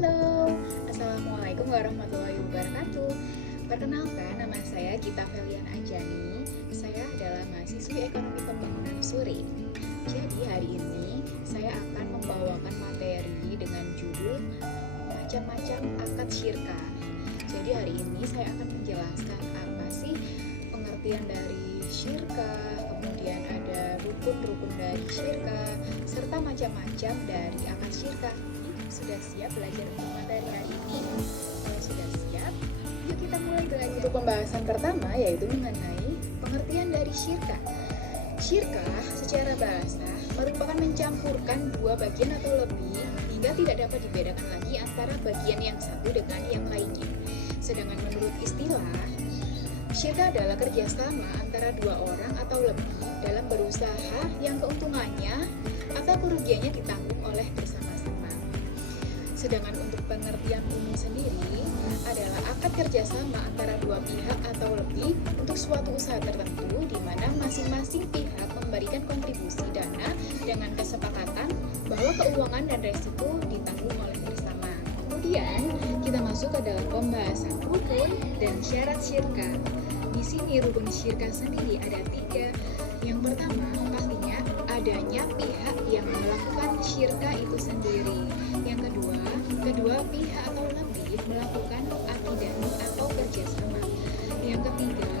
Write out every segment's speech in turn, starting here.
Halo, Assalamualaikum warahmatullahi wabarakatuh. Perkenalkan, nama saya Gita Felian Ajani. Saya adalah mahasiswi Ekonomi Pembangunan Suri. Jadi hari ini saya akan membawakan materi dengan judul macam-macam akad syirkah. Jadi hari ini saya akan menjelaskan apa sih pengertian dari syirkah, kemudian ada rukun-rukun dari syirkah, serta macam-macam dari akad syirkah. Sudah siap belajar untuk materi hari ini? Kalau sudah siap, yuk kita mulai belajar. Untuk pembahasan pertama yaitu mengenai pengertian dari syirkah. Syirkah secara bahasa merupakan mencampurkan dua bagian atau lebih hingga tidak dapat dibedakan lagi antara bagian yang satu dengan yang lainnya. Sedangkan menurut istilah, syirkah adalah kerjasama antara dua orang atau lebih dalam berusaha yang keuntungannya atau kerugiannya ditanggung oleh bersama-sama. Sedangkan untuk pengertian umum sendiri adalah akad kerjasama antara dua pihak atau lebih untuk suatu usaha tertentu di mana masing-masing pihak memberikan kontribusi dana dengan kesepakatan bahwa keuangan dan resiko ditanggung oleh bersama. Kemudian kita masuk ke dalam pembahasan rukun dan syarat syirkah. Di sini rukun syirkah sendiri ada 3. Yang pertama pastinya adanya pihak yang melakukan syirkah itu sendiri. Yang kedua pihak atau lebih melakukan akidani atau kerjasama. Yang ketiga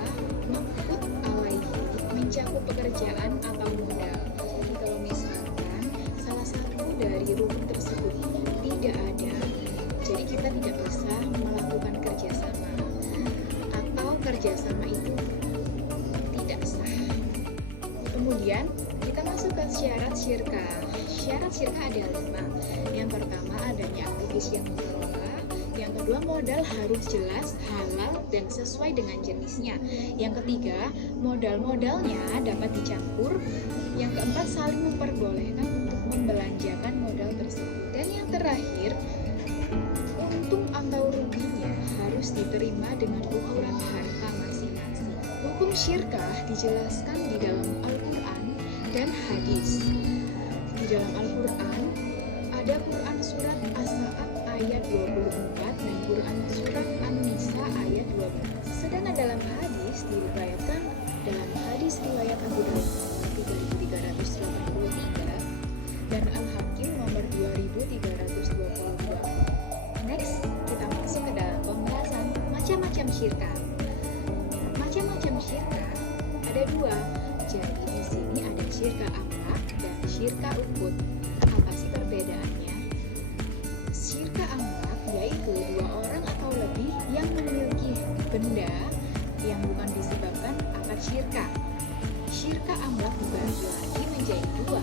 maqud alaihi, mencakup pekerjaan atau modal. Jadi kalau misalkan salah satu dari rukun tersebut tidak ada, jadi kita tidak bisa melakukan kerjasama atau kerjasama itu tidak sah. Kemudian kita masuk ke syarat syirkah. Syarat syirkah ada 5. Yang pertama adanya aktivis yang mengelola. Yang kedua modal harus jelas, halal, dan sesuai dengan jenisnya. Yang ketiga modal-modalnya dapat dicampur. Yang keempat saling memperbolehkan untuk membelanjakan modal tersebut. Dan yang terakhir untung atau ruginya harus diterima dengan ukuran harta masing-masing. Hukum syirkah dijelaskan di dalam Al-Quran dan hadis. Di dalam Al-Quran ada Quran surat As-Sa'ad ayat 24 dan Quran surat An-Nisa ayat 12. Sedangkan dalam hadis diriwayatkan dalam hadis riwayat Abu Dawud 3383 dan Al-Hakim nomor 2322. Next, kita masuk ke dalam pembahasan macam-macam syirkah. Macam-macam syirkah ada 2. Jadi di sini ada syirkah amlak dan syirkah ukut. Apa sih perbedaannya? Syirkah amlak yaitu 2 orang atau lebih yang memiliki benda yang bukan disebabkan akad syirkah. Syirkah amlak dibagi lagi menjadi 2,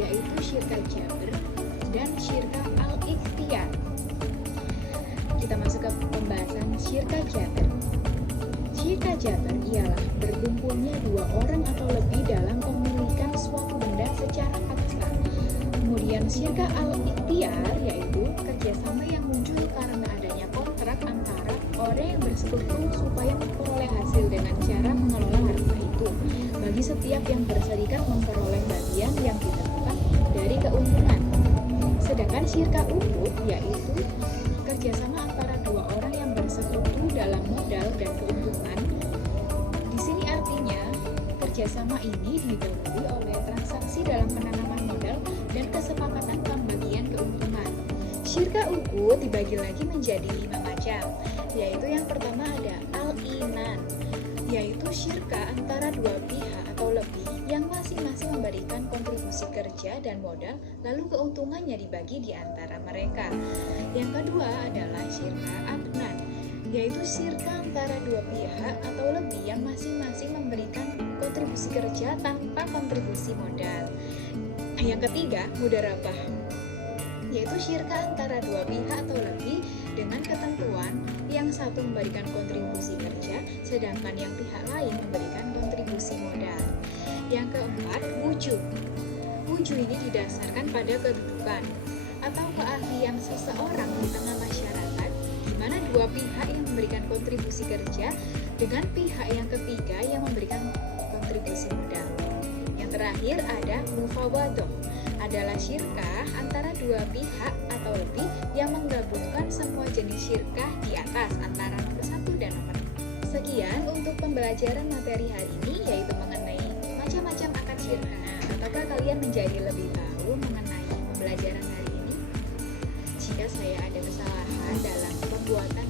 yaitu syirkah jabr dan syirkah al-ikhtiyar. Kita masuk ke pembahasan syirkah jabr. Syirkah jabr ialah berkumpulnya 2 orang atau lebih dalam pemilikan suatu benda secara paksa. Kemudian syirkah al-ikhtiyar yaitu kerjasama yang muncul karena adanya kontrak antara orang yang bersekutu supaya memperoleh hasil dengan cara mengelola harta itu bagi setiap yang berserikat memperoleh bagian yang ditentukan dari keuntungan. Sedangkan syirkah ukut yaitu kerjasama antara 2 orang yang bersekutu dalam modal dan keuntungan. Di sini artinya kerjasama ini didahului oleh transaksi dalam penanaman modal dan kesepakatan pembagian keuntungan. Syirkah ukut dibagi lagi menjadi 5 macam, yaitu yang pertama ada al-inan, yaitu syirkah antara 2 pihak atau lebih yang masing-masing memberikan kontribusi kerja dan modal, lalu keuntungannya dibagi di antara mereka. Yang kedua adalah syirkah adnan, yaitu syirkah antara 2 pihak atau lebih yang masing-masing memberikan kontribusi kerja tanpa kontribusi modal. Yang ketiga, mudharabah, yaitu syirkah antara 2 pihak atau lebih dengan ketentuan yang satu memberikan kontribusi kerja, sedangkan yang pihak lain memberikan kontribusi modal. Yang keempat, wujub. Wujub ini didasarkan pada kedudukan atau keahlian seseorang di tengah masyarakat, di mana 2 pihak yang memberikan kontribusi kerja dengan pihak yang ketiga yang memberikan kontribusi modal. Yang terakhir ada mufawadoh, adalah syirkah antara 2 pihak atau lebih yang menggabungkan syirkah di atas antara nomor 1 dan nomor 2. Sekian untuk pembelajaran materi hari ini, yaitu mengenai macam-macam akad syirkah. Apakah kalian menjadi lebih tahu mengenai pembelajaran hari ini? Jika saya ada kesalahan dalam pembuatan